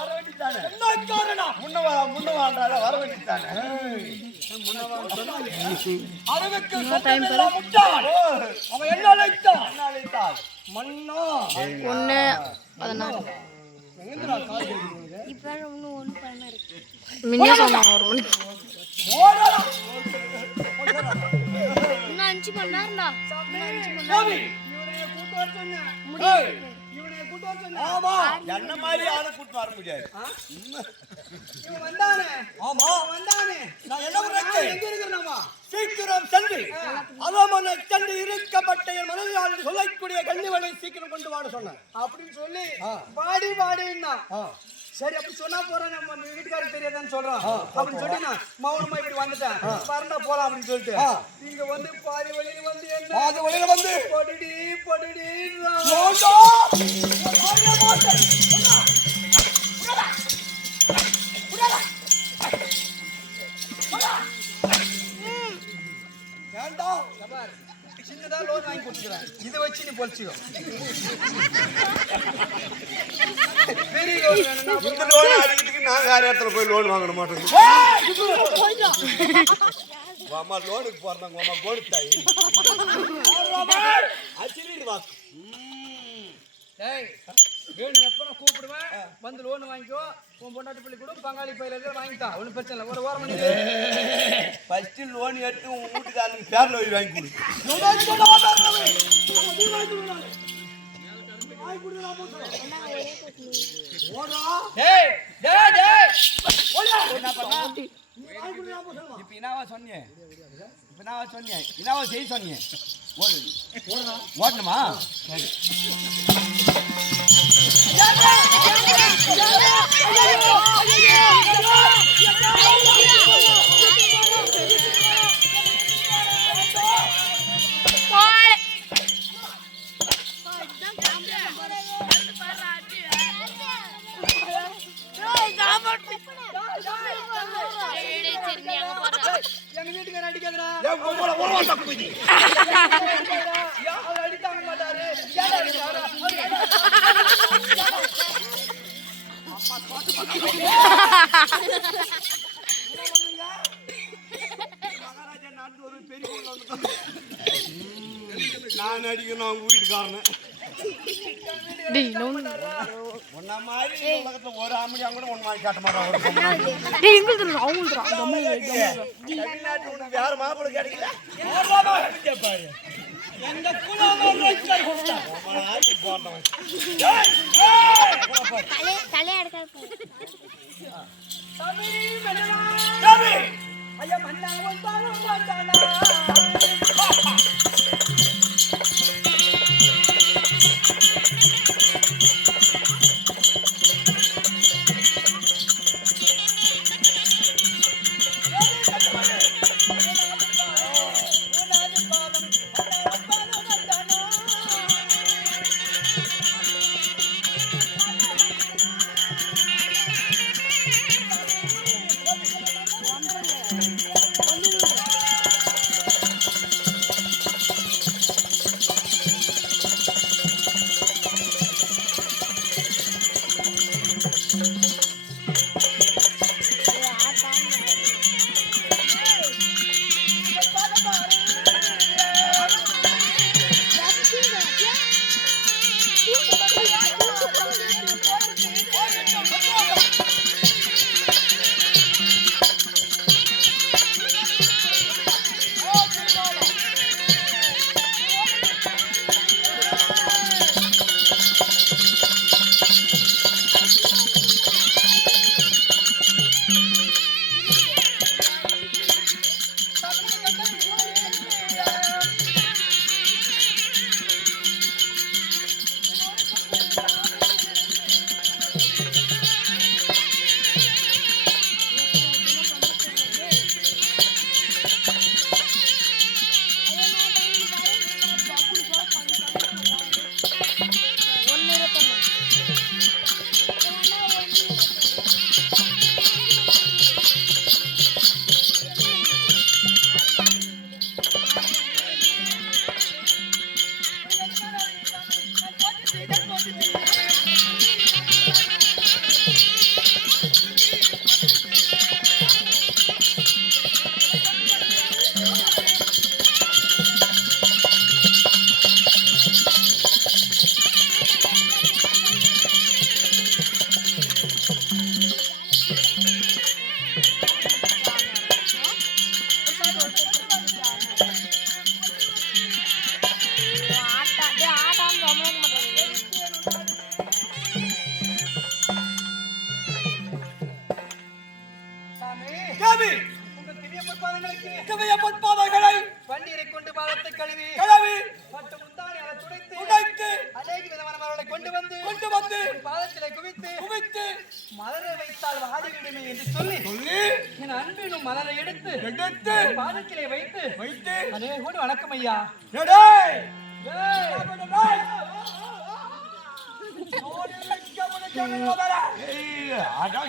வர வேண்டியதானே? என்ன காரணம்? முன்னவான்றால வர வேண்டியதானே? அறிவுக்கு சொந்தமில்லா முட்டாள். அவன் என்ன அழைத்தான்? மன்னா ஒண்ணு 16 எங்கடா கால் கேக்குது? இப்போ இன்னும் 1 இருக்கு. மின்னே சொன்னா 1 மணி. ஓடடா. இன்னும் 5 மணி நேரம்டா. சாமி இவனைய கூட்டி வர சொன்னேன். இவனைய கூட்டி வர சொன்னேன். ஆமா. என்ன மாதிரி ஆளு கூட்டி வர முடியாது. இவன் வந்தானே. ஆமா வந்தானே. நான் என்ன பண்றேன்? எங்க இருக்கறனாமா? சீக்கிரம் சென்று அவமன சென்று இருக்கப்பட்ட என் மனதில் சொல்லக்கூடிய கண்ணிவனை சீக்கிரம் கொண்டு வாட சொன்னேன். அப்படின்னு சொல்லி பாடின்னா சரி அப்படி சொன்னா போறேன் நம்ம வீட்டுக்காரருக்கு தெரியாதான்னு சொல்றான் அப்படின்னு சொல்லி நான் மௌனமா இப்படி வந்துட்டேன். பறந்தா போலாம் அப்படின்னு சொல்லிட்டு இங்க வந்து பாதி வழியில வந்து பொடிடி சின்னதா லோன் வாங்கி கொடுத்துக்கிறேன். இதை வச்சு நீ பொழிச்சிக்கோ. பெரிய லோன் வேணும்னா இந்த லோன் அடிக்கிறதுக்கு நான் வேற இடத்துல போய் லோன் வாங்க மாட்டேன். அம்மா லோனுக்கு போறாங்க அம்மா கோடுத்தாய் அச்சிரிடு வாக்கு. வேணும் எப்ப நான் கூப்பிடுவேன் வந்து லோன் வாங்கிக்கோ. உன் பொண்டாட்டி பள்ளி கூட பங்காளி பையில வாங்கிட்டான். ஒன்றும் பிரச்சனை இல்லை. ஒரு வாரம் மணி ஃபர்ஸ்ட் லோன் எடுத்து உன் வீட்டுக்காரனுக்கு பேர்ல போய் வாங்கி கொடு. இப்ப என்னவா சொன்னீங்க? என்னவா செய்ய சொன்னீங்க? ஓடணுமா? சரி எங்க வீட்டுக்கு அடிக்காதடா. அடித்தாங்க மாட்டாரு. நான் அடிக்கணும் அவங்க வீட்டுக்காரன. ஒன்னா மாதிரி உலகத்துல ஒரு ஆம்படியா கூட ஒன்னு மாதிரி காட்ட மாட்டான். யாரு மாப்பிள்ளை கிடைக்கல எங்க குலம் ஐயா மண்ணா வந்தாலும் மாட்டானா. அப்படியே ஆடாம ரொம்ப மாட்டேங்குது. சாமி உங்க திவ்ய பொற்பாதங்களை பன்னீரை கொண்டு பாதத்தை கழுவி பட்டு முந்தானையால துடைத்து அநேக விதமான மலர்களை கொண்டு வந்து பாதத்திலே குவித்து மலரை வைத்தால் வாடிவிடுமே என்று சொல்லி என் அன்பினும் மலரை எடுத்து பாதத்திலே வைத்து அநேக கூட வணக்கம் ஐயா.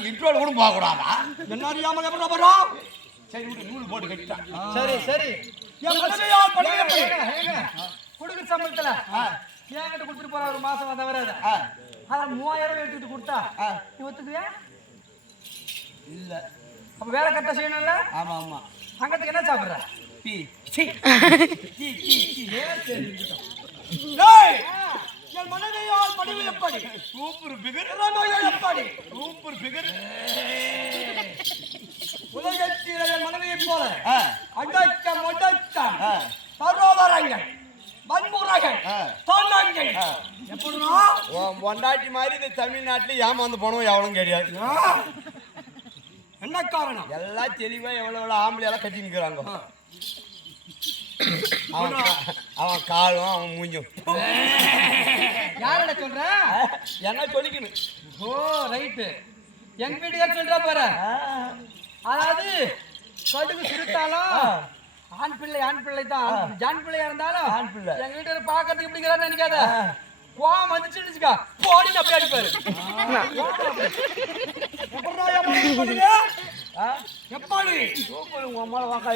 இன்ட்ரோல் கூட போக கூடாதா? என்ன அறியாமல் எப்படி வரும்? சரி விட்டு நூல் போட்டு கட்டிட்டான். சரி கொடுக்குற சம்பளத்துல என்கிட்ட கொடுத்துட்டு போற ஒரு மாசம் வந்தவர அதான் 3000 எடுத்துட்டு கொடுத்தா நீ ஒத்துக்குவியா? இல்ல அப்ப வேலை கட்ட செய்யணும்ல. ஆமா ஆமா. அங்கத்துக்கு என்ன சாப்பிடுற? டீ என் மனைவியால் படிவு எப்படி? சூப்பர் பிகர் எப்படி? Super figure. உலகத்திலே என் மனைவியைப் போல அடக்கம் ஒடுக்கம் சரோவரங்கள் வன்முறைகள் தோன்னங்கள் எப்படினா பொண்டாட்டி மாதிரி இந்த தமிழ்நாட்டுல ஏமாந்து போனவன் எவனும் கிடையாது. என்ன காரணம்? எல்லாம் தெளிவா எவ்வளவு ஆம்பளை எல்லாம் கட்டி நிக்கிறாங்க. அவன் காலும் அவன் மூஞ்சும். யாரோட சொல்ற? என்ன சொல்லிக்கணும். ஓ ரைட்டு. எங்க வீட்டுக்கார சொல்றா பாரு. அதாவது கடுகு சிரித்தாலும் ஆண் பிள்ளை தான். ஜான் பிள்ளையா இருந்தாலும் ஆண் பிள்ளை. எங்க வீட்டுல பாக்கிறதுக்கு எப்படிங்கிறான்னு நினைக்காத. கோவம் வந்துச்சுக்கா போடி அப்படி அடிப்பாரு. எப்படி உங்க அம்மாவை வாக்கா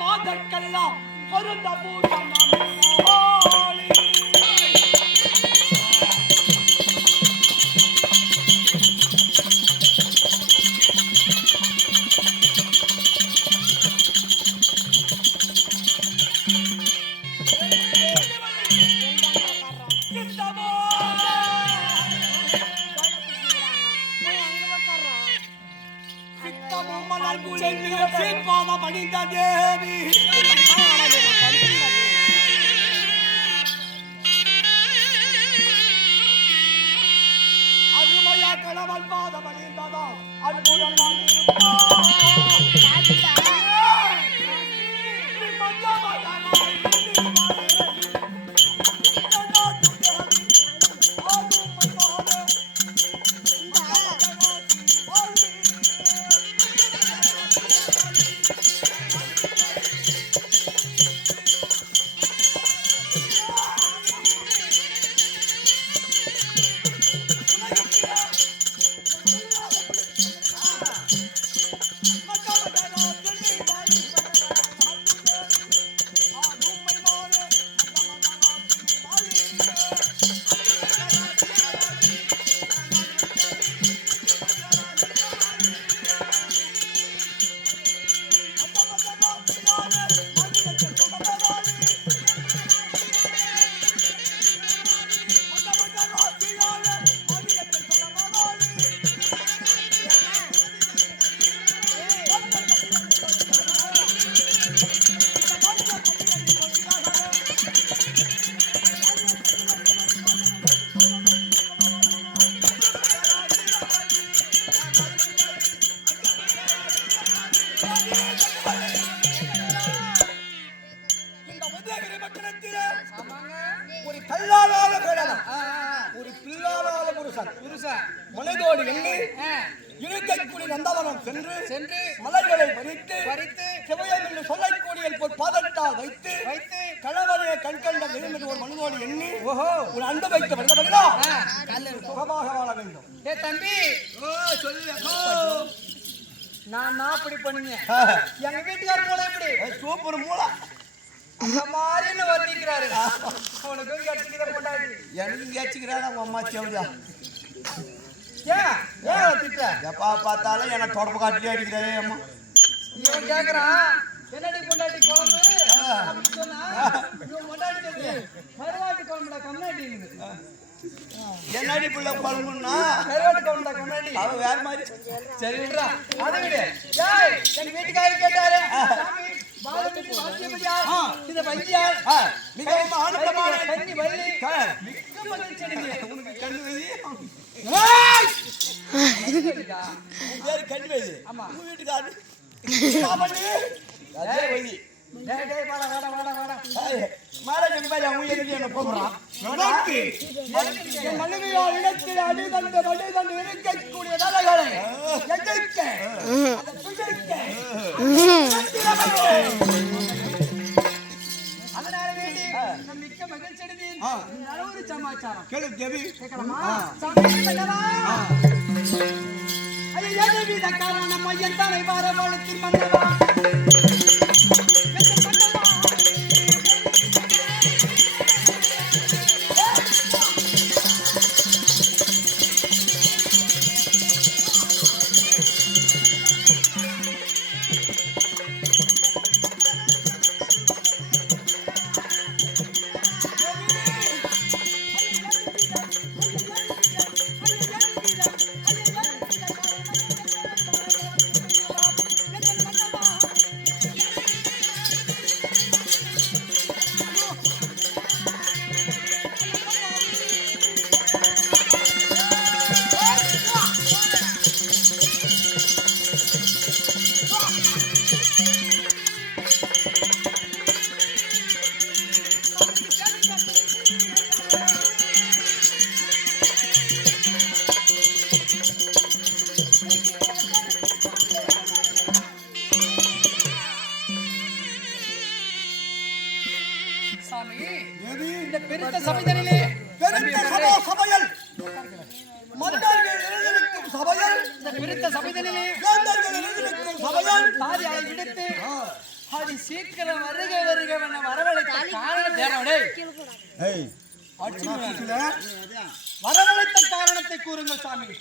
மாதற்கெல்லாம் பொருந்த பூஜம் பணிந்த தேவி அருமையா கணவன் பாத பணிந்ததா அன்புடன் மனதோடு எண்ணி இருக்கக்கூடிய நந்தவனம் சென்று மலர்களை பறித்து சிவயம் என்று சொல்லக்கூடிய பாதத்தால் வைத்து கணவரையை கண்கண்ட தெய்வம் என்று ஒரு மனதோடு எண்ணி ஒரு அன்பு வைத்து வந்தவர்களா சுகமாக வாழ வேண்டும். ஏ தம்பி நான் அப்படி பண்ணுங்க. எங்க வீட்டுக்கார மூளை எப்படி சூப்பர் மூளை அந்த மாதிரி வர்ணிக்கிறாரு. உனக்கு கேட்டுக்கிற போட்டாரு எனக்கு கேட்டுக்கிறாரு. அவங்க அம்மா சேவதா ஏன் திட்ட எப்பா பார்த்தாலும் என்ன தொடப்பு காட்டிலே அடிக்கிறாரே அம்மா. இவன் கேக்குறான் என்னடி பொண்டாட்டி குழம்பு அப்படின்னு சொன்னா இவன் பொண்டாட்டி சொல்லுது கருவாட்டு குழம்புடா கம்னாட்டிங்குது. என்னடி பிள்ளை குழம்புன்னா கருவாட்டு குழம்புடா கம்னாட்டி அவன் வேற மாதிரி. சரி விடுறா அதை விடு. ஏய் எங்க வீட்டுக்காரர் கேட்டாரு சாமி பாலமிட்டு வாத்தியபடியா இந்த பையார் மிகவும் ஆனந்தமான கண்ணி வள்ளி மிக்க மகிழ்ச்சி அடைந்து உனக்கு கண்ணு வைதி. ஏய் உன் பேரு கண்ணு வைதி. ஆமா. உங்க வீட்டுக்காரு மாமண்ணி அதே வைதி. டேய் டேய் வாடா வாடா வாடா வாடா மாராஜன் பாரு அவங்க எதுக்கு என்ன கூப்பிடுறான். என் மனைவியார் இடத்தில் அடி தந்து இருக்கக்கூடிய தலைகளை எதிர்க்க அதை பிடிக்க அதனால வேண்டி நம் மிக்க மகிழ்ச்சி அடைந்தேன். நல்ல ஒரு சமாச்சாரம் கேளு தேவி. கேட்கலாமா? சாமி மன்னவா ஐயா தேவி தக்காரா நம்ம என் தலை வாரவளுக்கு மன்னவா இந்த பெருத்த சபைதனிலே பெருத்த சபையில் மன்னர்கள் எழுந்திருக்கும் சபையில் இந்த பெருத்த சபைதனிலே வேந்தர்கள் எழுந்திருக்கும் சபையில் தாதி அதை விடுத்து அது சீக்கிரம் வருக வருகவென வரவழைத்த காரணத்தை வரவழைத்த காரணத்தை கூறுங்கள் சாமி.